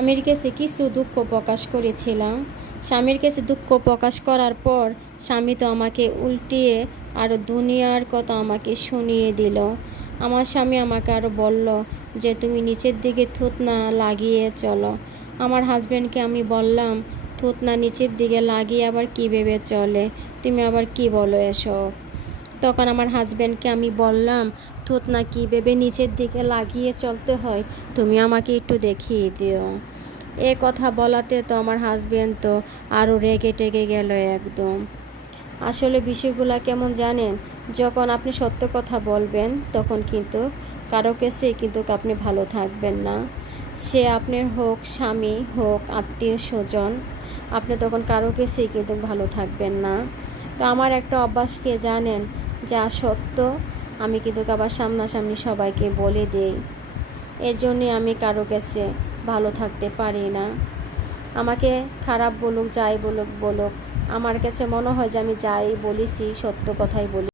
স্বামীর কাছে কিছু দুঃখ প্রকাশ করেছিলাম। স্বামীর কাছে দুঃখ প্রকাশ করার পর স্বামী তো আমাকে উল্টিয়ে আরও দুনিয়ার কথা আমাকে শুনিয়ে দিল। আমার স্বামী আমাকে আরও বলল যে তুমি নিচের দিকে থুতনা লাগিয়ে চলো। আমার হাজব্যান্ডকে আমি বললাম থুতনা নিচের দিকে লাগিয়ে আবার কী ভেবে চলে, তুমি আবার কি বলো এসব। তখন আমার হাজব্যান্ডকে আমি বললাম থুতনা কী ভেবে নিচের দিকে লাগিয়ে চলতে হয় তুমি আমাকে একটু দেখিয়ে দিও। এ কথা বলাতে তো আমার হাজব্যান্ড তো আরও রেগে টেগে গেল একদম। আসলে বিষয়গুলো কেমন জানেন, যখন আপনি সত্য কথা বলবেন তখন কিন্তু কারো কাছেই কিন্তু আপনি ভালো থাকবেন না। সে আপনার হোক স্বামী হোক আত্মীয় স্বজন, আপনি তখন কারো কাছেই কিন্তু ভালো থাকবেন না। তো আমার একটা অভ্যাসকে জানেন, যা সত্য আমি কিন্তু আবার সামনাসামনি সবাইকে বলে দিই। এর জন্যে আমি কারো কাছে ভালো থাকতে পারি না। আমাকে খারাপ বলুক যাই বলুক, আমার কাছে মনে হয় যে আমি যাই বলেছি সত্য কথাই বলি।